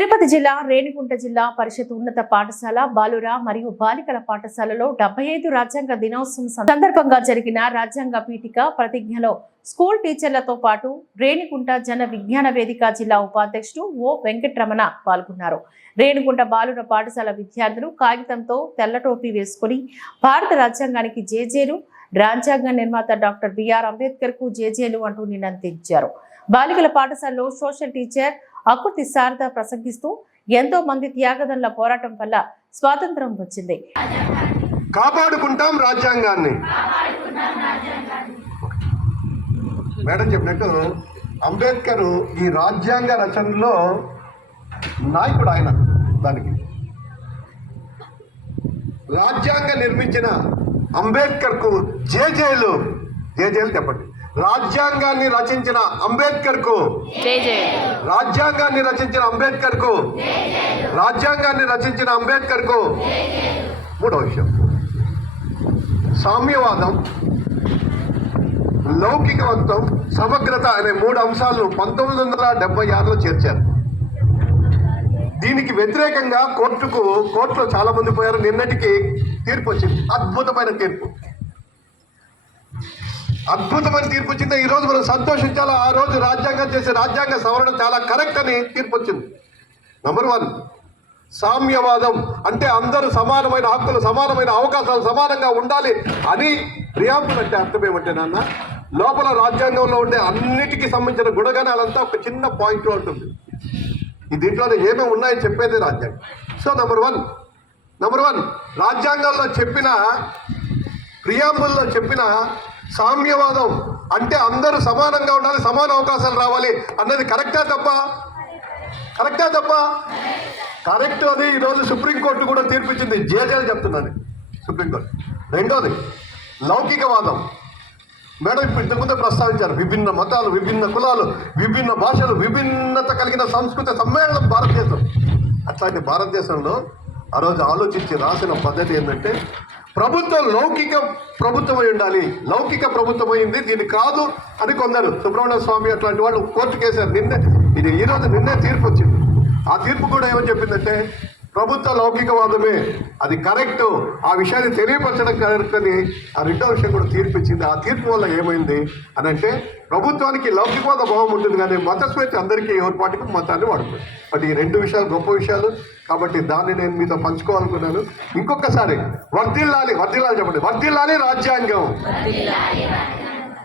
తిరుపతి జిల్లా రేణిగుంట జిల్లా పరిషత్ ఉన్నత పాఠశాల బాలుర మరియు బాలికల పాఠశాలలో డెబ్బై ఐదు రాజ్యాంగ దినోత్సవం సందర్భంగా జరిగిన రాజ్యాంగ పీఠిక ప్రతిజ్ఞలో స్కూల్ టీచర్లతో పాటు రేణిగుంట జన విజ్ఞాన వేదిక జిల్లా ఉపాధ్యక్షుడు ఓ వెంకటరమణ పాల్గొన్నారు. రేణిగుంట బాలుర పాఠశాల విద్యార్థులు కాగితంతో తెల్ల టోపీ వేసుకుని భారత రాజ్యాంగానికి జేజేలు రాజ్యాంగ నిర్మాత డాక్టర్ బిఆర్ అంబేద్కర్కు జేజేలు అంటూ నినందించారు. బాలికల పాఠశాలలో సోషల్ టీచర్ అకుర్తి శారద ప్రసంగిస్తూ ఎంతో మంది త్యాగదనుల పోరాటం వల్ల స్వాతంత్రం వచ్చింది. కాపాడుకుంటాం రాజ్యాంగాన్ని. మేడం చెప్పినట్టు అంబేద్కర్ ఈ రాజ్యాంగ రచనలో నాయకుడు ఆయన దానికి. రాజ్యాంగం నిర్మించిన అంబేద్కర్కు జేజేలు జేజేలు చెప్పండి. రాజ్యాంగాన్ని రచించిన అంబేద్కర్కు. జై జై. రాజ్యాంగాన్ని రచించిన అంబేద్కర్కు. రాజ్యాంగాన్ని రచించిన అంబేద్కర్కు. మూడో విషయం. సామ్యవాదం లౌకికవంతం సమగ్రత అనే మూడు అంశాలను పంతొమ్మిది వందల డెబ్బై ఆరులో చేర్చారు. దీనికి వ్యతిరేకంగా కోర్టుకు కోర్టులో చాలా మంది పోయారు. నిన్నటికి తీర్పు వచ్చింది. అద్భుతమైన తీర్పు. అద్భుతమైన తీర్పు వచ్చింది. ఈ రోజు మనం సంతోషించాలి? ఆ రోజు రాజ్యాంగం చేసే రాజ్యాంగ సవరణ చాలా కరెక్ట్ అని తీర్పు వచ్చింది. నంబర్ వన్ సామ్యవాదం అంటే అందరూ సమానమైన హక్కులు సమానమైన అవకాశాలు సమానంగా ఉండాలి అని ప్రియాంపులు అంటే అర్థం ఏమంటే నాన్న లోపల రాజ్యాంగంలో ఉండే అన్నిటికీ సంబంధించిన గుణగణాలంతా ఒక చిన్న పాయింట్లో ఉంటుంది. ఈ దీంట్లోనే ఏమేమి ఉన్నాయని చెప్పేది రాజ్యాంగం. So number one number one రాజ్యాంగంలో చెప్పిన ప్రియాంబుల్లో చెప్పిన సామ్యవాదం అంటే అందరూ సమానంగా ఉండాలి సమాన అవకాశాలు రావాలి అన్నది కరెక్టా తప్ప? కరెక్టా తప్ప? కరెక్ట్ అది ఈరోజు సుప్రీంకోర్టు కూడా తీర్పిచ్చింది. జేజేలు చెప్తున్నాను సుప్రీంకోర్టు. రెండోది లౌకికవాదం. మేడం ఇప్పుడు ఇంతకుముందే ప్రస్తావించారు విభిన్న మతాలు విభిన్న కులాలు విభిన్న భాషలు విభిన్నత కలిగిన సంస్కృతి సమ్మేళనం భారతదేశం. అట్లాంటి భారతదేశంలో ఆ రోజు ఆలోచించి రాసిన పద్ధతి ఏంటంటే ప్రభుత్వం లౌకిక ప్రభుత్వమై ఉండాలి. లౌకిక ప్రభుత్వం అయింది దీన్ని కాదు అని కొందరు సుబ్రహ్మణ్య స్వామి అట్లాంటి వాళ్ళు కోర్టు కేసారు నిన్నే ఇది ఈ రోజు నిన్నే తీర్పు వచ్చింది. ఆ తీర్పు కూడా ఏమని చెప్పిందంటే ప్రభుత్వ లౌకికవాదమే. అది కరెక్ట్. ఆ విషయాన్ని తెలియపరచడం కరెక్ట్ అని ఆ రెండో విషయం కూడా తీర్పిచ్చింది. ఆ తీర్పు వల్ల ఏమైంది అని అంటే ప్రభుత్వానికి లౌకికవాద భావం ఉంటుంది కానీ మత స్వేచ్ఛ అందరికీ ఎవరి పాటికి మతాన్ని వాడుకోండి బట్ ఈ రెండు విషయాలు గొప్ప విషయాలు. కాబట్టి దాన్ని నేను మీతో పంచుకోవాలనుకున్నాను. ఇంకొకసారి వర్దిల్లాలి వర్దిల్లాలి చెప్పండి. వర్దిల్లాలి రాజ్యాంగం.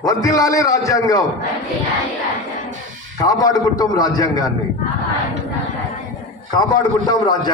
వర్దిల్లాలి రాజ్యాంగం. కాపాడుకుంటాం రాజ్యాంగాన్ని. కాపాడుకుంటాం రాజ్యాంగం